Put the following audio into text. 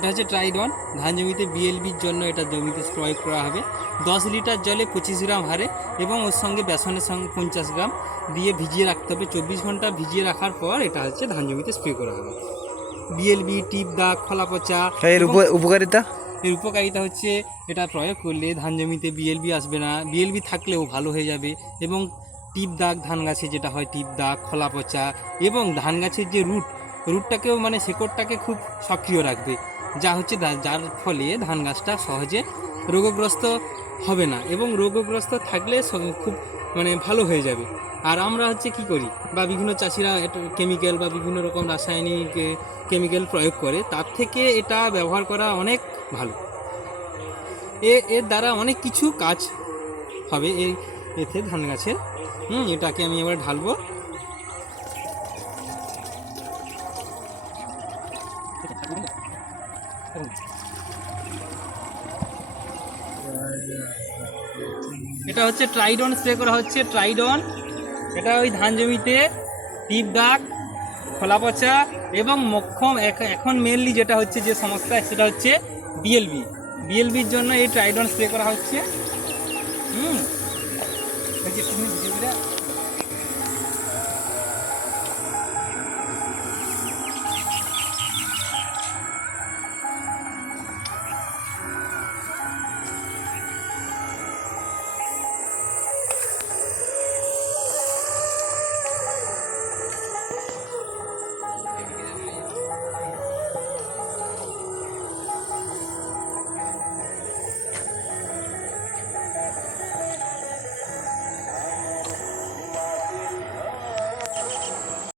এটা হচ্ছে ট্রাইডন। ধান জমিতে বিএলবির জন্য এটা জমিতে প্রয়োগ করা হবে। 10 লিটার জলে 25 গ্রাম হারে এবং ওর সঙ্গে বেসনের সঙ্গে 50 গ্রাম দিয়ে ভিজিয়ে রাখতে হবে। 24 ঘন্টা ভিজিয়ে রাখার পর এটা হচ্ছে ধান জমিতে স্প্রে করা হবে। বিএলবি, টিপ দাগ, খোলা পচা। এর উপকারিতা? এর উপকারিতা হচ্ছে এটা প্রয়োগ করলে ধান জমিতে বিএলবি আসবে না, বিএলবি থাকলেও ভালো হয়ে যাবে। এবং টিপ দাগ, ধান গাছে যেটা হয় টিপ দাগ, খোলা পচা এবং ধান গাছের যে রুটটাকেও মানে শেকড়টাকে খুব সক্রিয় রাখবে, যা হচ্ছে যার ফলে ধান গাছটা সহজে রোগগ্রস্ত হবে না এবং রোগগ্রস্ত থাকলে খুব মানে ভালো হয়ে যাবে। আর আমরা হচ্ছে কি করি বা বিভিন্ন চাষিরা কেমিক্যাল বা বিভিন্ন রকম রাসায়নিক কেমিক্যাল প্রয়োগ করে, তার থেকে এটা ব্যবহার করা অনেক ভালো। এর দ্বারা অনেক কিছু কাজ হবে এতে ধান গাছের। এটাকে আমি এবার ঢালবো। এটা হচ্ছে ট্রাইডন স্প্রে করা হচ্ছে। ট্রাইডন এটা ওই ধান জমিতে টিপ দাগ, খোলা পচা এবং মক্ষম এখন মেনলি যেটা হচ্ছে যে সমস্যা সেটা হচ্ছে বিএলবির জন্য এই ট্রাইডন স্প্রে করা হচ্ছে।